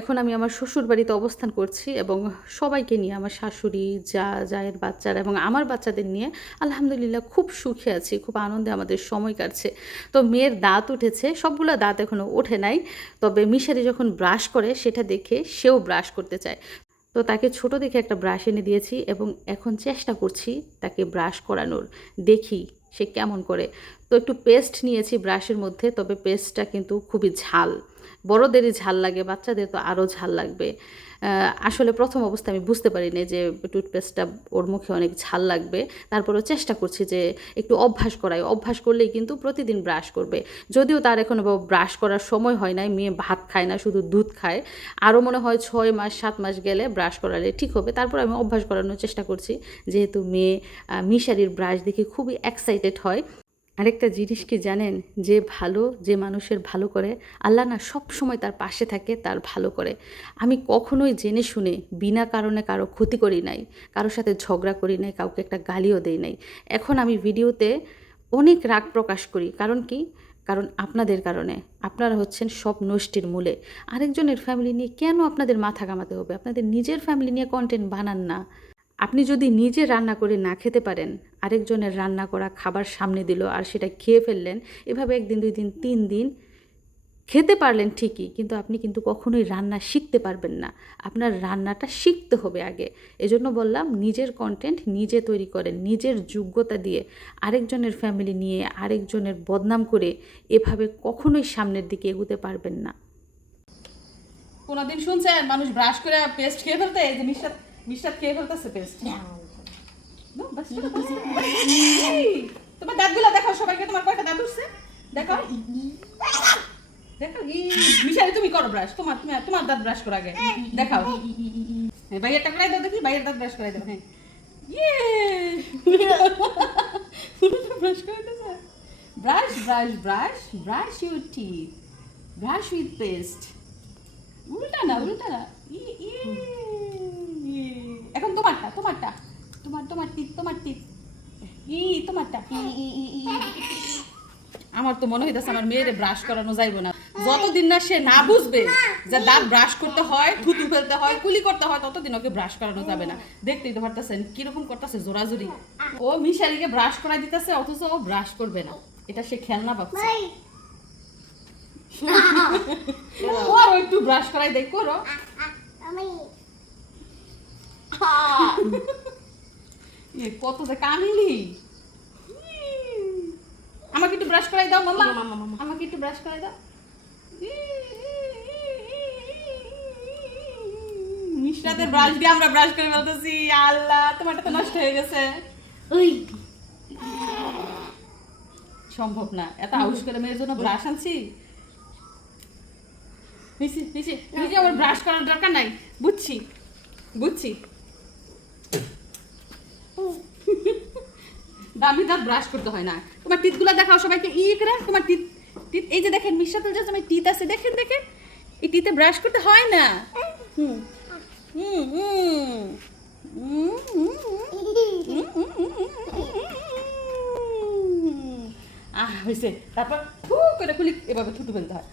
এখন আমি আমার শ্বশুর বাড়িতে অবস্থান করছি এবং সবাইকে নিয়ে আমার শাশুড়ি, জায়ের বাচ্চারা এবং আমার বাচ্চাদের নিয়ে আলহামদুলিল্লাহ খুব সুখে আছি, খুব আনন্দে আমাদের সময় কাটছে। তো মেয়ের দাঁত উঠেছে, সবগুলো দাঁত এখনও ওঠে নাই, তবে মিশারি যখন ব্রাশ করে সেটা দেখে সেও ব্রাশ করতে চায়। তো তাকে ছোট দেখে একটা ব্রাশ এনে দিয়েছি এবং এখন চেষ্টা করছি তাকে ব্রাশ করানোর, দেখি সে কেমন করে। তো একটু পেস্ট নিয়েছি ব্রাশের মধ্যে, তবে পেস্টটা কিন্তু খুবই ঝাল, বড়দেরই ঝাল লাগে, বাচ্চাদের তো আরও ঝাল লাগবে। আসলে প্রথম অবস্থায় আমি বুঝতে পারিনি যে টুথপেস্টটা ওর মুখে অনেক ঝাল লাগবে, তারপরেও চেষ্টা করছি যে একটু অভ্যাস করাই, অভ্যাস করলেই কিন্তু প্রতিদিন ব্রাশ করবে। যদিও তার এখনও ব্রাশ করার সময় হয় নাই, মেয়ে ভাত খায় না, শুধু দুধ খায়। আরও মনে হয় 6 মাস 7 মাস গেলে ব্রাশ করালে ঠিক হবে। তারপর আমি অভ্যাস করানোর চেষ্টা করছি, যেহেতু মেয়ে মিশারির ব্রাশ দেখে খুবই এক্সাইটেড হয়। আরেকটা জিনিস কি জানেন, যে ভালো, যে মানুষের ভালো করে আল্লাহ না সব সময় তার পাশে থাকে, তার ভালো করে। আমি কখনোই জেনে শুনে বিনা কারণে কারো ক্ষতি করি নাই, কারোর সাথে ঝগড়া করি নাই, কাউকে একটা গালিও দেই নাই। এখন আমি ভিডিওতে অনেক রাগ প্রকাশ করি, কারণ কি? কারণ আপনাদের কারণে। আপনারা হচ্ছেন সব নষ্টের মূলে। আরেকজনের ফ্যামিলি নিয়ে কেন আপনাদের মাথা ঘামাতে হবে? আপনাদের নিজের ফ্যামিলি নিয়ে কন্টেন্ট বানান না। আপনি যদি নিজে রান্না করে না খেতে পারেন, আরেকজনের রান্না করা খাবার সামনে দিল আর সেটা খেয়ে ফেললেন, এভাবে 1 দিন 2 দিন 3 দিন খেতে পারলেন ঠিকই, কিন্তু আপনি কিন্তু কখনোই রান্না শিখতে পারবেন না। আপনার রান্নাটা শিখতে হবে আগে। এজন্য বললাম, নিজের কন্টেন্ট নিজে তৈরি করেন, নিজের যোগ্যতা দিয়ে। আরেকজনের ফ্যামিলি নিয়ে আরেকজনের বদনাম করে এভাবে কখনোই সামনের দিকে এগোতে পারবেন না। কোনদিন শুনছেন মানুষ ব্রাশ করে পেস্ট খেয়ে ফেলতে? এই যে মিষ্টাত খেয়ে ফেলতেছে পেস্ট। তোমার দাঁতগুলো দেখাও সবাইকে, তোমার কয়টা দাঁত উঠছে দেখাও। দেখো মিশারি, তুমি করো ব্রাশ, তোমার দাঁত ব্রাশ করো আগে, দেখাও। হ্যাঁ, বাইরেরটা করাই দাও, দেখি বাইরের দাঁত ব্রাশ করাই দাও। হ্যাঁ, ব্রাশ করে দাও। Brush brush brush brush your teeth, brush with paste. উল্টা না। এখন তোমারটা তোমার টিথ, তোমারটা। আমার তো মনে হইতেছে আমার মেয়েরে ব্রাশ করানো যাইবো না। যতদিন না সে না বুঝবে যে দাঁত ব্রাশ করতে হয়, থুতু ফেলতে হয়, কুলি করতে হয়, ততদিন ওকে ব্রাশ করানো যাবে না। দেখতেই তো পারতেছেন কিরকম করতেছে, জোরাজুরি। ও মিশারিকে ব্রাশ করাই দিতেছে, অথচ ও ব্রাশ করবে না। এটা সে খেলনা ভাবছে। করো একটু ব্রাশ করাই দেখ, করো। কত যে কামিলি। আমাকে একটু ব্রাশ করাই দাও মাম্মা, আমাকে একটু ব্রাশ করাই দাও। মিষ্টাতে ব্রাশ দিয়ে আমরা ব্রাশ করে ফেলতেছি। আল্লাহ, তোমারটা তো নষ্ট হয়ে গেছে। ওই সম্ভব না, এত আউশ করে মেয়ের জন্য ব্রাশ আনছি। নিচে আমার ব্রাশ করার দরকার নাই, বুঝছি। দামি দাঁত ব্রাশ করতে হয় না। তোমার টিথগুলো দেখাও সবাইকে, করে তোমার টিথ। এই যে দেখেন মিশাতেল যে তোমার টিথ আছে, দেখেন এই টিথে ব্রাশ করতে হয় না। হয়েছে। তারপর থু করে খুলি, এভাবে থুতু ফেলতে হয়,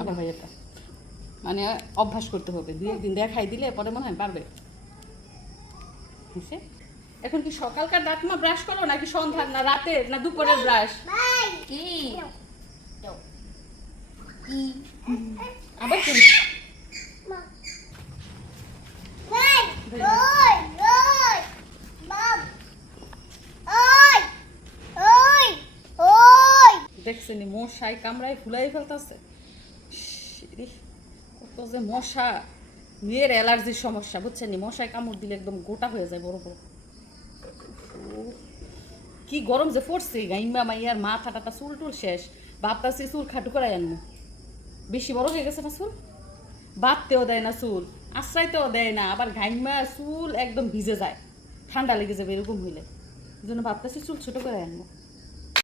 আবার ভাইয়াটা মানে অভ্যাস করতে হবে, 2 দিন দেখাই দিলে পরে মনে হয় পারবে। এখন কি সকালকার দাঁত মা ব্রাশ করো, নাকি সন্ধ্যার, না রাতের, না দুপুরের ব্রাশ? কি আবার করি। দেখছেন মশাই কামড়ায় ফুলাই ফেলতেছে। কত যে মশা, মেয়ের অ্যালার্জির সমস্যা, বুঝছেন? মশায় কামড় দিলে একদম গোটা হয়ে যায়, বড় বড়। কি গরম যে পড়ছে, গাইমা মাইয়ার মাথা টাটা চুল টুল শেষ। ভাবতাছি চুল খাটু করাই আনবো, বেশি বড় হয়ে গেছে না চুল, বাঁধতেও দেয় না চুল, আশ্রাইতেও দেয় না, আবার গাইমা চুল একদম ভিজে যায়, ঠান্ডা লেগে যাবে এরকম হইলে। এই জন্য ভাবতেছি চুল ছোট করে আনবো।